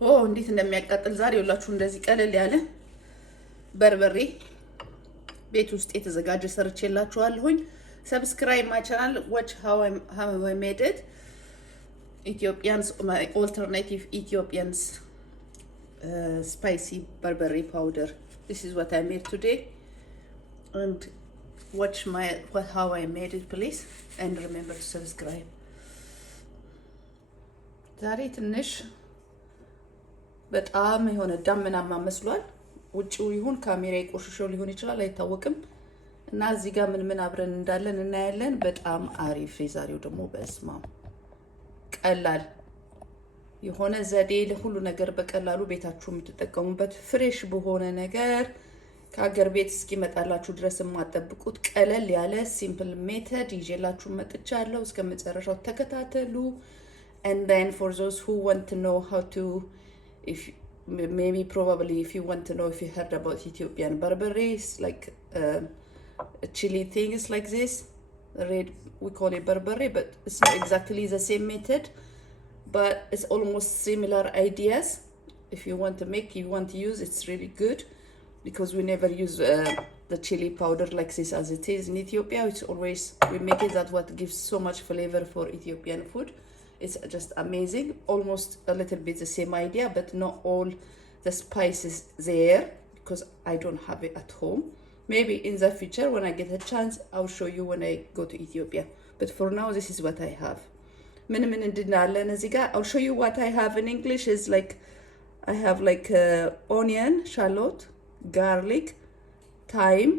እንዴት እንደሚያቃጥል ዛሬ ሁላችሁ እንደዚህ ቀለል ያለ በርበሬ ቤት ውስጥ የተዘጋጀ ሰርቼላችኋለሁኝ። Subscribe my channel, watch how I made it. Ethiopians, my alternative Ethiopians spicy barbecue powder. This is what I made today, and watch how I made it, please, and remember to subscribe. ዛሬ ትንሽ በጣም የሆነ ዳመናማ መስሏል። ውጪው ይሁን ካሜራ ይቆሽሽው ሊሆን ይችላል አይታወቅም። እና እዚህ ጋር ምን አብረን እንዳለን እናያለን። በጣም አሪፍ የዛሬው ደግሞ በስማም ቀላል የሆነ ዘዴ ለሁሉ ነገር በቀላሉ ቤታችሁ የምትጠቀሙበት ፍሬሽ በሆነ ነገር ከሀገር ቤት እስኪመጣላችሁ ድረስ የማትጠብቁት ቀለል ያለ ሲምፕል ሜተድ ይዤላችሁ መጥቻለሁ። እስከ መጨረሻው ተከታተሉ። And then for those who want to know how to, probably if you want to know if you heard about Ethiopian barberries, like chili things like this, red, we call it barbary, but it's not exactly the same method, but it's almost similar ideas. If you want to use, it's really good because we never use the chili powder like this as it is in Ethiopia. It's always, we make it that what gives so much flavor for Ethiopian food. It's just amazing. Almost a little bit the same idea, but not all the spices there because I don't have it at home. Maybe in the future when I get a chance, I'll show you when I go to Ethiopia. But for now, this is what I have. I'll show you what I have in English. Is like I have like onion, shallot, garlic, thyme,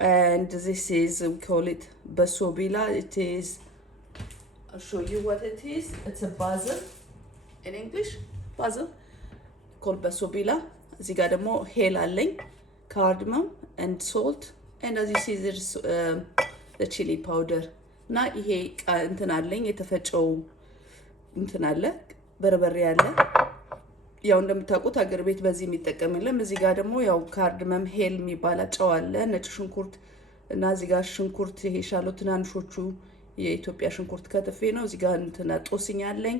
and this is, we call it basobila. It is, I'll show you what it is. It's a basil in English. Basil called basobila. እዚህ ጋር ደግሞ ሄል አለኝ, cardamom and salt, and as you see there's the chili powder. እና ይሄ እንትን አለኝ የተፈጨው እንትን አለ በርበሬ አለ። ያው እንደምታውቁት ሀገር ቤት በዚህ የሚጠቀም የለም። እዚህ ጋር ደግሞ ያው cardamom ሄል የሚባል ጨው አለ፣ ነጭ ሽንኩርት እና እዚህ ጋር ሽንኩርት ይሄ ሻሎት ትናንሾቹ የኢትዮጵያ ሽንኩርት ከተፌ ነው። እዚህ ጋር እንትን ጦስኝ አለኝ።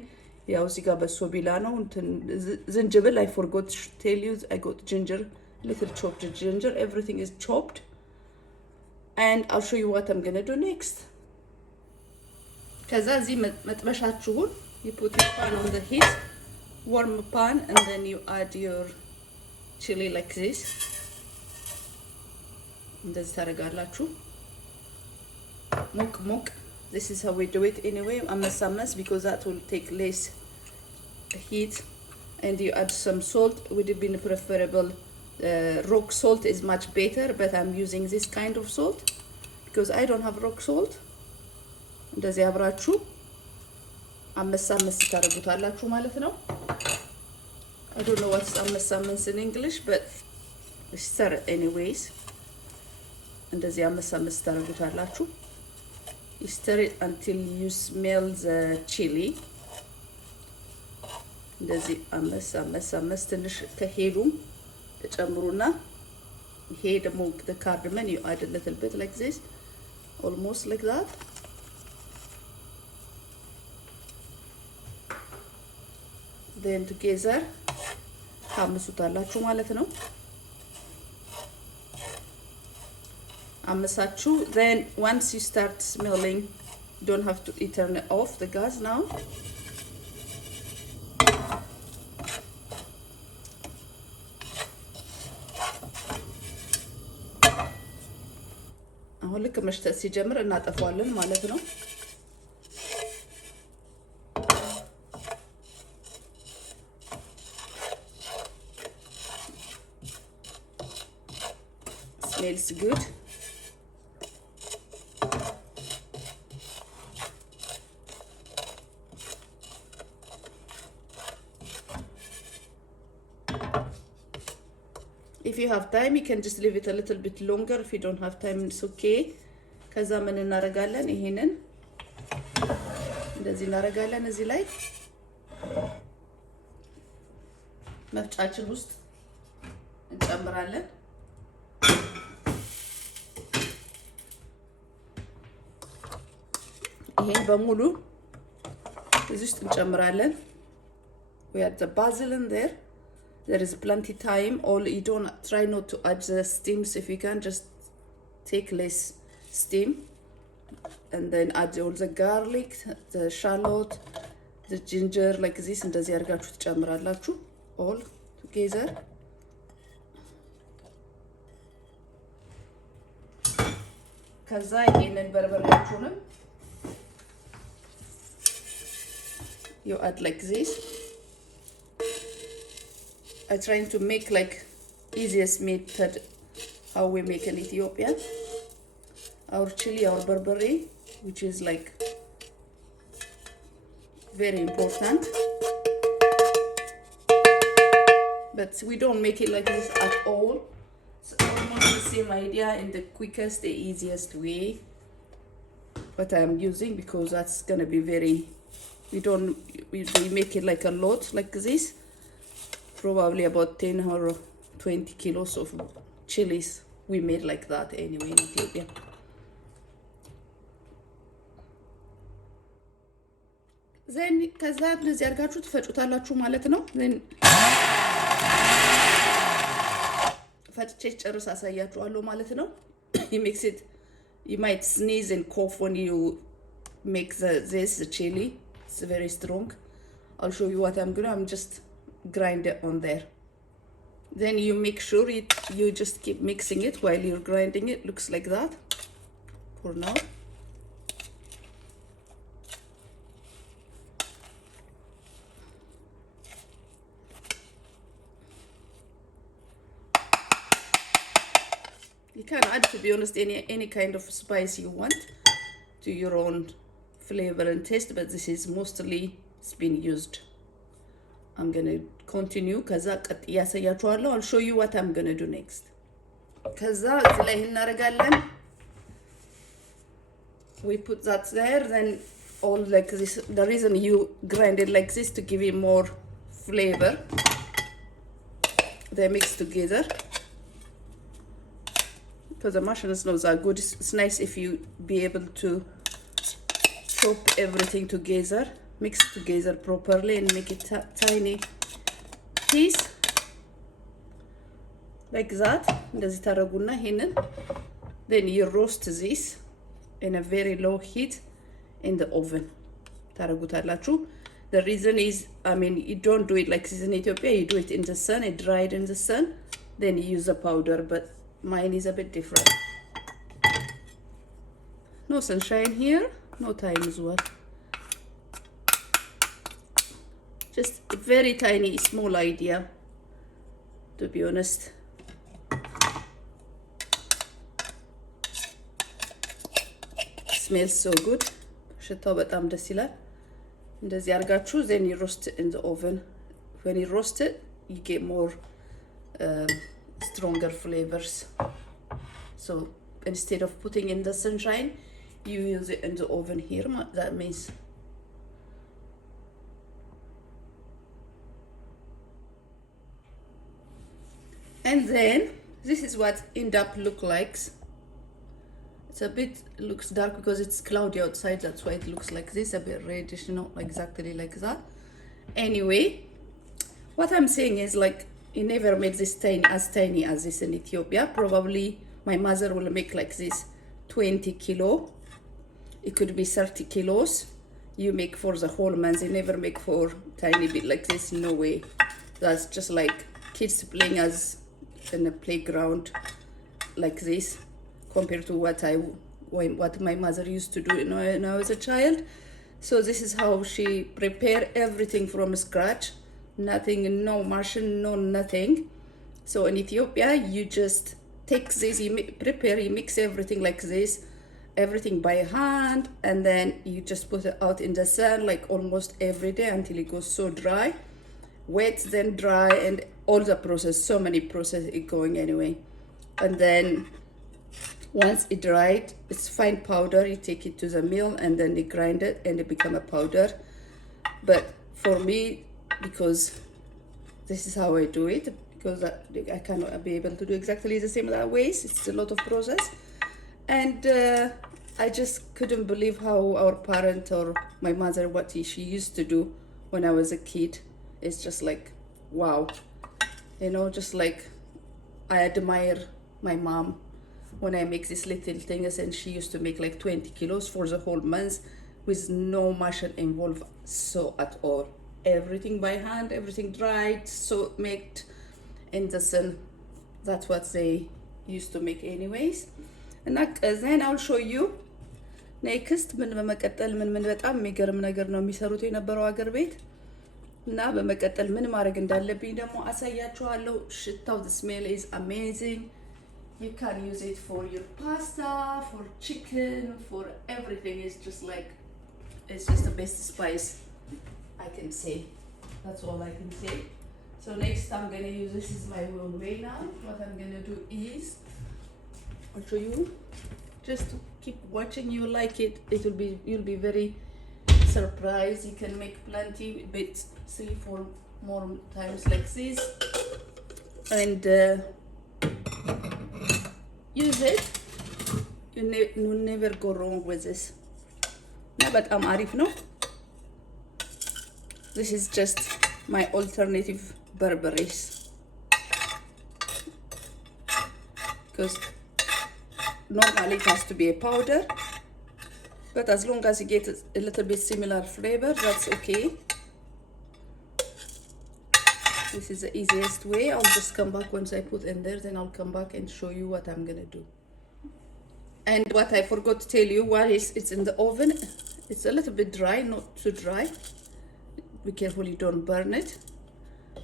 ያው እዚህ ጋር በሶቢላ ነው። እንትን ዝንጅብል I forgot to tell you, I got ginger, little chopped ginger. Everything is chopped, and I'll show you what I'm gonna do next. ከዛ እዚህ መጥበሻችሁን you put your pan on the heat, warm pan, and then you add your chili like this. እንደዚህ ታደርጋላችሁ። ሞቅ This is how we do it anyway. Amas because that will take less heat, and you add some salt. Would have been preferable. Rock salt is much better, but I'm using this kind of salt because I don't have rock salt. እንደዚህ አብራችሁ አመሳ ታደርጉታላችሁ ማለት ነው። I don't know what's አመሳ in English, but stir anyways. እንደዚህ አመሳ ታደርጉታላችሁ. You stir it until you smell the chili. እንደዚህ አመስ ትንሽ ከሄዱም ተጨምሩና ይሄ ደግሞ the cardamom you add a little bit like this, almost like that. Then together ታምሱታላችሁ ማለት ነው። አመሳችሁ then once you start smelling, you don't have to turn it off the gas now. አሁን ልክ መሽተት ሲጀምር እናጠፋዋለን ማለት ነው። Smells good. If you have time, you can just leave it a little bit longer. If you don't have time, it's okay. ከዛ ምን እናረጋለን? ይሄንን እንደዚህ እናረጋለን። እዚህ ላይ መፍጫችን ውስጥ እንጨምራለን። ይሄን በሙሉ እዚህ ውስጥ እንጨምራለን። We add the basil in there. There is plenty time. All you don't try not to add the steams if you can. Just take less steam, and then add all the garlic, the shallot, the ginger like this. እንደዚህ አድርጋችሁ ትጨምራላችሁ all together. ከዛ ይሄንን በርበሬያችሁንም you add like this. I'm trying to make like easiest method how we make in Ethiopia. Our chili, our berbere, which is like very important, but we don't make it like this at all. It's almost the same idea in the quickest, the easiest way. What I'm using, because that's gonna be very. We make it like a lot like this. Probably about 10 or 20 kilos of chilies we made like that anyway in Ethiopia. Then ከዛ እንደዚህ አድርጋችሁ ትፈጩታላችሁ ማለት ነው። then ፈጭቼ ጨርስ አሳያችኋለሁ ማለት ነው። You mix it, you might sneeze and cough when you make the chili. It's very strong. I'll show you what I'm just grind it on there. Then you make sure you just keep mixing it while you're grinding it. Looks like that for now. You can add, to be honest, any kind of spice you want to your own flavor and taste, but this is mostly it's been used. I'm gonna continue. ከዛ ቀጥያ ያሳያችኋለሁ. I'll show you what I'm gonna do next. ከዛ እዚህ ላይ እናደርጋለን. We put that there, then all like this. The reason you grind it like this to give it more flavor. They mix together. Because the machine is not that good. It's nice if you be able to chop everything together, mix it together properly, and make it tiny piece like that. እንደዚህ ታረጉና ይሄንን then you roast this in a very low heat in the oven. ታረጉታላችሁ. The reason is, I mean, you don't do it like this in Ethiopia. You do it in the sun, it dried in the sun, then you use the powder, but mine is a bit different. No sunshine here, no time as well. Just a very tiny, small idea, to be honest. Smells so good. ሽታው በጣም ደስ ይላል። እንደዚህ አድርጋችሁ then you roast it in the oven. When you roast it, you get more stronger flavors. So instead of putting in the sunshine, you use it in the oven here. That means and then this is what end up look like. It's a bit looks dark because it's cloudy outside, that's why it looks like this, a bit reddish, not exactly like that. Anyway, what I'm saying is, like, you never made this tiny as this in Ethiopia. Probably my mother will make like this 20 kilo. It could be 30 kilos. You make for the whole month. You never make for tiny bit like this. No way. That's just like kids playing as in a playground like this, compared to what my mother used to do when I was a child. So this is how she prepare everything from scratch. Nothing, no machine, no nothing. So in Ethiopia, you just take this, you prepare, you mix everything like this, everything by hand, and then you just put it out in the sun like almost every day until it goes so dry, wet, then dry, and all the process, so many process it going anyway. And then once it dried, it's fine powder, you take it to the mill and then they grind it and it become a powder. But for me, because this is how I do it, because I cannot be able to do exactly the same that ways. It's a lot of process, and I just couldn't believe how our parent or my mother, what she used to do when I was a kid. is just like, wow. You know, just like I admire my mom when I make these little things, and she used to make like 20 kilos for the whole month with no machine involved so at all. Everything by hand, everything dried, so made in the sun. That's what they used to make anyways. And then I'll show you next ምን በመቀጠል ምን በጣም የሚገርም ነገር ነው የሚሰሩት የነበረው አገር ቤት እና በመቀጠል ምን ማድረግ እንዳለብኝ ደግሞ አሳያችኋለሁ። ሽታው the smell is amazing. You can use it for your pasta, for chicken, for everything. It's just like, it's just the best spice I can say. That's all I can say. So next I'm gonna use, this is my own way now. What I'm gonna do is, I'll show you. Just keep watching. You like it. You'll be very surprised. You can make plenty, bit 3-4 more times like this, and use it. You never go wrong with this. No, but I'm arif no. This is just my alternative berberis, because normally it has to be a powder, but as long as you get a little bit similar flavor, that's okay. This is the easiest way. I'll just come back once I put in there, then I'll come back and show you what I'm gonna do. And what I forgot to tell you, while it's in the oven, it's a little bit dry, not too dry. Be careful you don't burn it,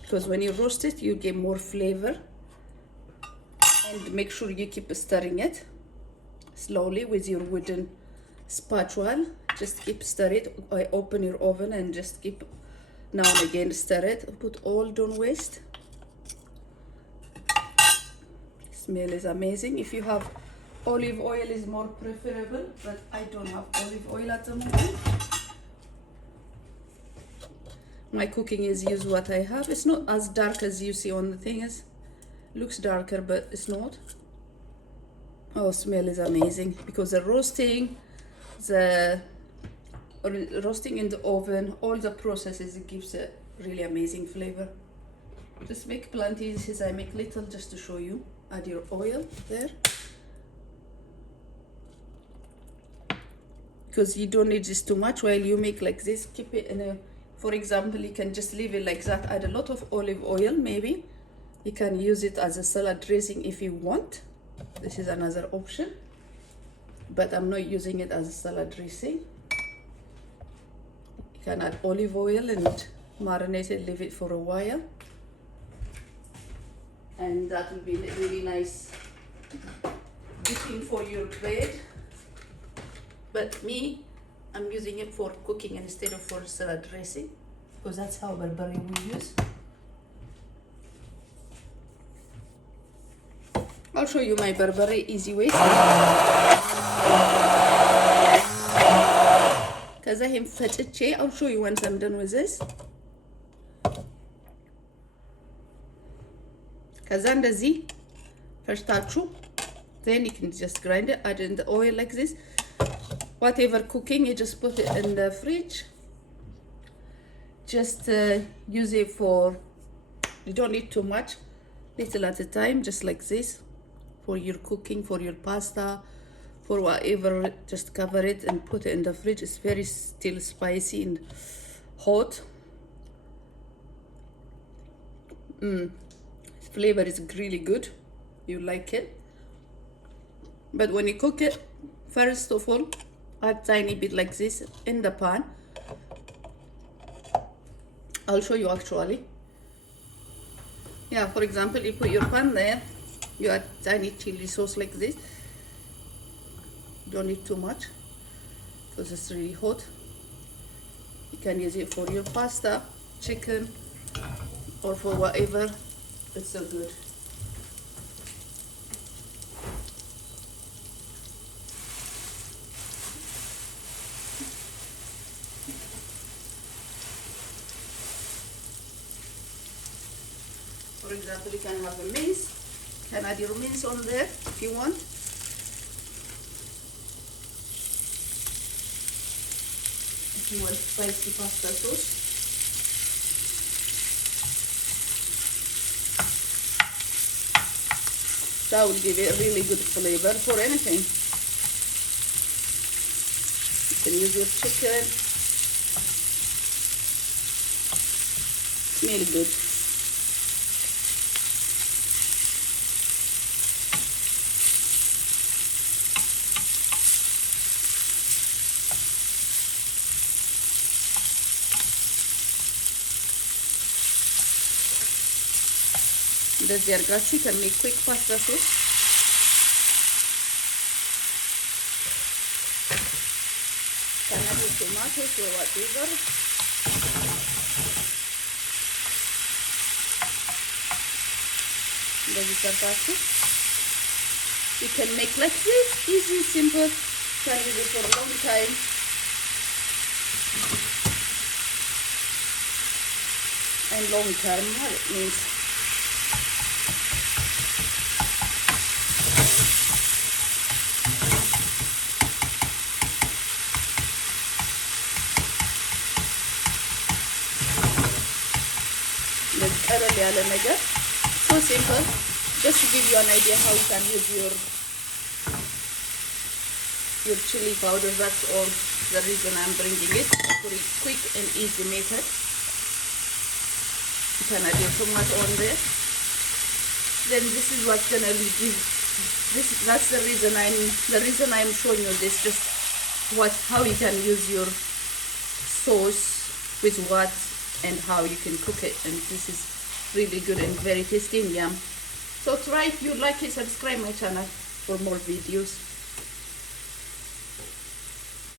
because when you roast it you get more flavor. And make sure you keep stirring it slowly with your wooden spatula. Just keep stir it. Open your oven and just keep now and again stir it. Put all, don't waste. Smell is amazing. If you have olive oil is more preferable, but I don't have olive oil at the moment. My cooking is use what I have. It's not as dark as you see on the thing. Looks darker, but it's not. Oh, smell is amazing, because the roasting in the oven, all the processes, it gives a really amazing flavor. Just make plenty. This is, I make little just to show you. Add your oil there, because you don't need this too much. While you make like this, keep it in a, for example, you can just leave it like that. Add a lot of olive oil. Maybe you can use it as a salad dressing if you want. This is another option, but I'm not using it as a salad dressing. You can add olive oil and marinate it, leave it for a while, and that will be really nice dipping for your bread. But me, I'm using it for cooking instead of for salad dressing, because that's how berbere we use. I'll show you my berbere easy way. Because I am fetched. I'll show you once I'm done with this. Because under the first touch, then you can just grind it, add in the oil like this. Whatever cooking, you just put it in the fridge. Just use it for, you don't need too much, little at a time, just like this. For your cooking, for your pasta, for whatever, just cover it and put it in the fridge. It's very still spicy and hot. Flavor is really good. You like it. But when you cook it, first of all, add tiny bit like this in the pan. I'll show you actually. Yeah, for example, you put your pan there. You add tiny chili sauce like this. Don't need too much, because it's really hot. You can use it for your pasta, chicken, or for whatever. It's so good. For example, you can have a mince. You can add your mince on there if you want. If you want spicy pasta sauce. That will give it a really good flavor for anything. You can use your chicken. Smell good. እንደዚህ አድርጋችሁ you can make quick pasta sauce. Can add tomatoes or whatever. እንደዚህ ሰርታችሁ you can make like this, easy, simple, can use it for a long time. And long term, it means ቀለል ያለ ነገር so simple, just to give you an idea how you can use your chili powder. That's all the reason I'm bringing it, for a quick and easy method. You can add your tomato on there. Then this is what's gonna give this. That's the reason I'm showing you this, just how you can use your sauce with what and how you can cook it, and this is really good and very tasty and yum. So try, if you like it, subscribe my channel for more videos.